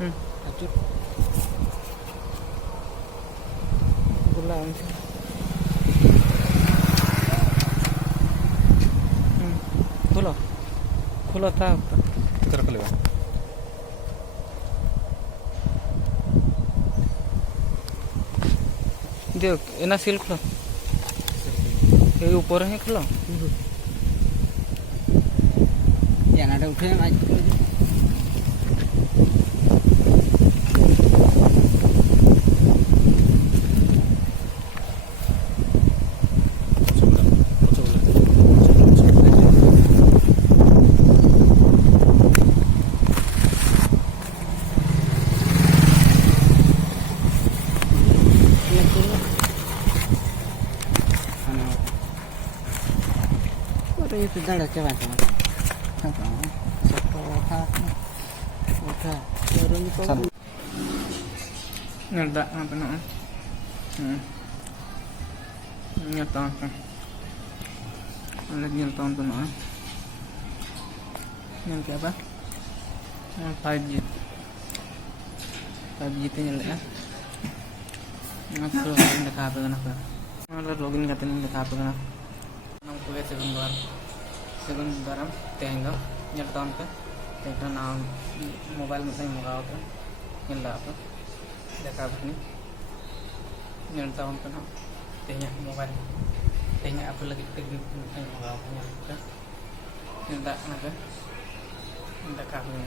Acut. Pulang sih. Kholo. Kholo था कितना रख लेगा देख एना सील खुलो ये ऊपर है खुलो Jangan ada udah yang aja. Itu dah coba sama. Udah, turun itu. Ngelda apa nak? Nyata kan. Lagi nyata tu nak. Yang ke apa? 5G. 5G tu nyala ya. Ngaku login dekat apa kan apa? Malah login katanya dekat apa kan? Nampu ke second baram tehengga nyata kan. Tehengga nam mobile में नहीं मंगाओ तो मिल रहा था देखा आपने nyata on kan tehnya mobile tehnya apa lagi tegi नहीं मंगाओ nyata nyata apa nyata kabel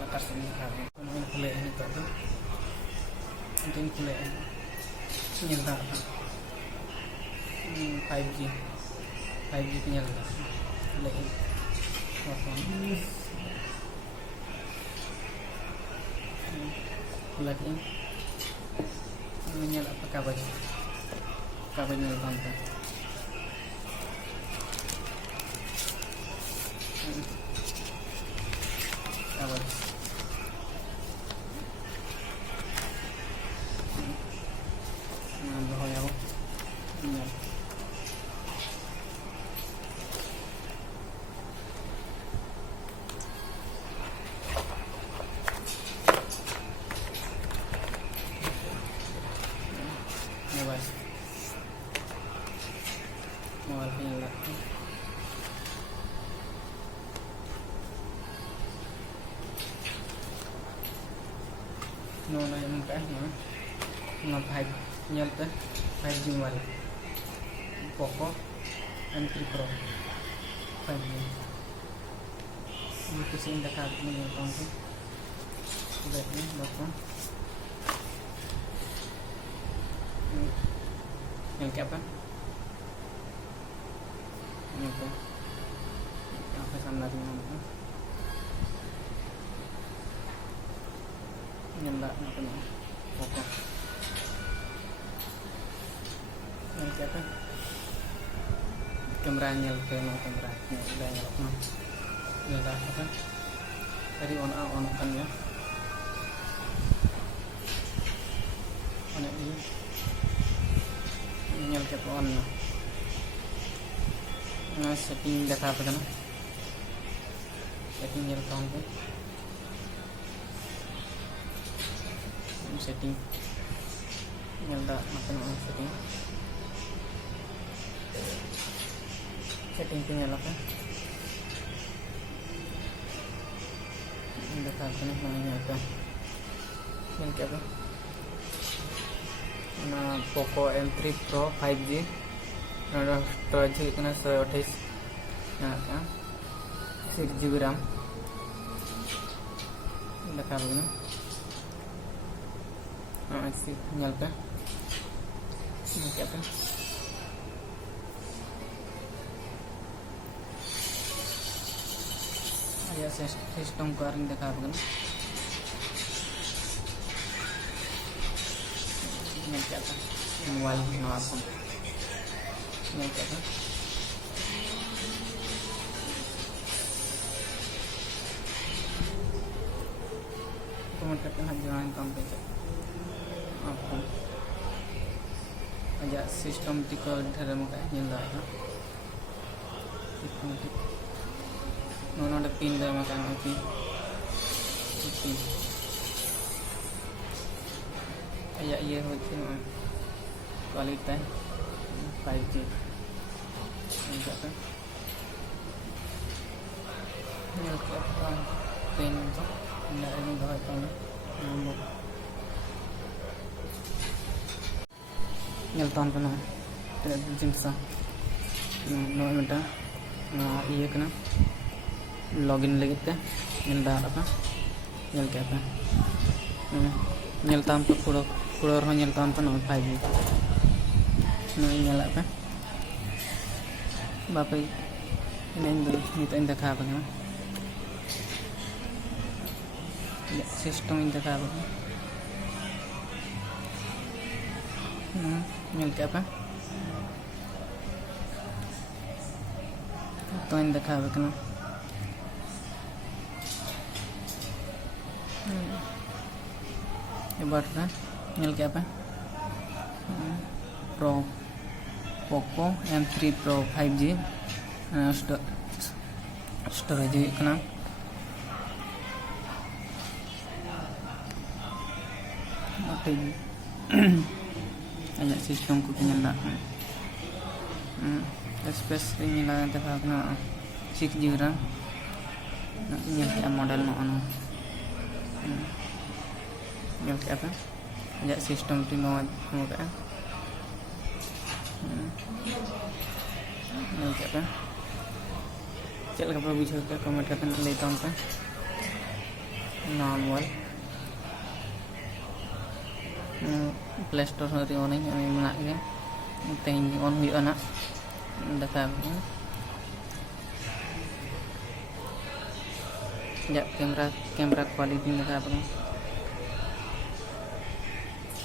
lekas ini kabel ini kulit ini tuh mungkin kulit nyata apa 5G 5G penyala kulit ini lagi menyala apa kabelnya tampak kabel bahaya menyala mobile penyala nona yang muka ngapain nyata 5G mobile Poco M3 Pro 5G ini tuh sih dekat ini yang kamu lihat nih bapak yang kayak apa ini tuh apa sama dengan itu nyala apa nih pokok yang kayak apa kameranya kamera udah nyala apa tadi on kan ya on ini nyala kayak on nah setting data apa kan setting nyala tahun tuh setting nyala makan setting penyala kan data apa nih namanya apa yang kayak apa nah Poco M3 Pro 5G ada storage itu na 128 nah 6GB RAM देखा लोग ना ऐसे nyala ini क्या apa ya sistem keluarin देखा apa kan ini क्या apa mobile noapan ini क्या apa kemudian jangan sampai apa aja sistem tiga dalam kayaknya lah nono ada pin dalam makan lagi ये होती है क्वालिटी 5G जाता nyel ke apa pin untuk ini bawa tahun nomor nyel tahun kena tidak jinsa no minta iya kena login lagi teh nyel dah apa nyel ke apa nyel tahun ke pura orang nyel tahun kena 5G nyel apa bapak ini itu indah kah apa system in देखा मिल के apa तो इन देखा ना ये बात ना मिल के apa Pro Poco M3 Pro 5G storage kena aja sistem ku penyala space penyala tak kena 6GB RAM nyala model no anu nyala apa aja sistem ti no ka nyala apa चल कपड़ा बुझे के comment करके लेता हूं normal play store hari on ini menak ya teng on hui anak dakar ya kamera quality dakar apa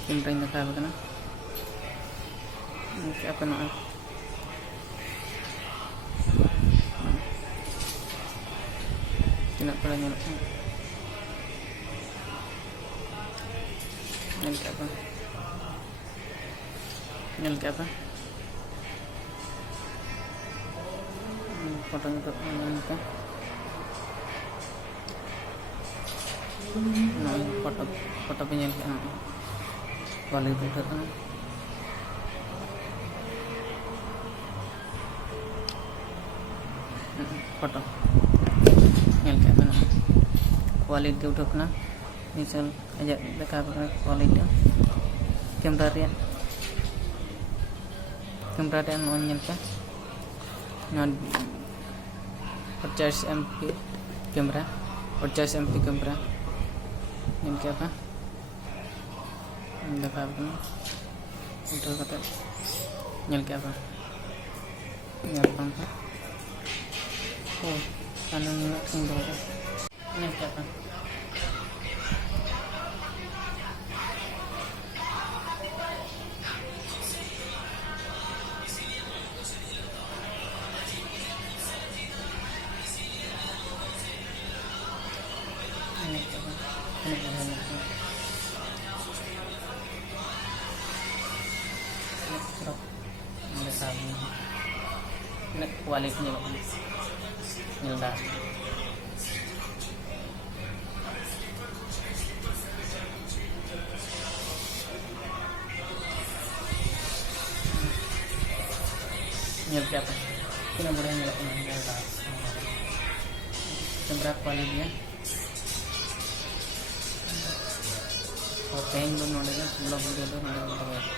kamera dakar apa na apa na tidak pernah nyala nyel ke apa foto untuk itu foto penyel ke quality itu foto nyel ke apa quality udah na misal aja देखा quality kamera dia on nyel ka non 50MP kamera 50MP kamera nyel ke apa देखा udah kata nyel ke apa nyel apa oh kanan nyel ke apa kualitasnya nyelda nyelda apa kita boleh nyelda kamera kualitasnya और pen लो नोड़ेगा blog video लो नोड़ेगा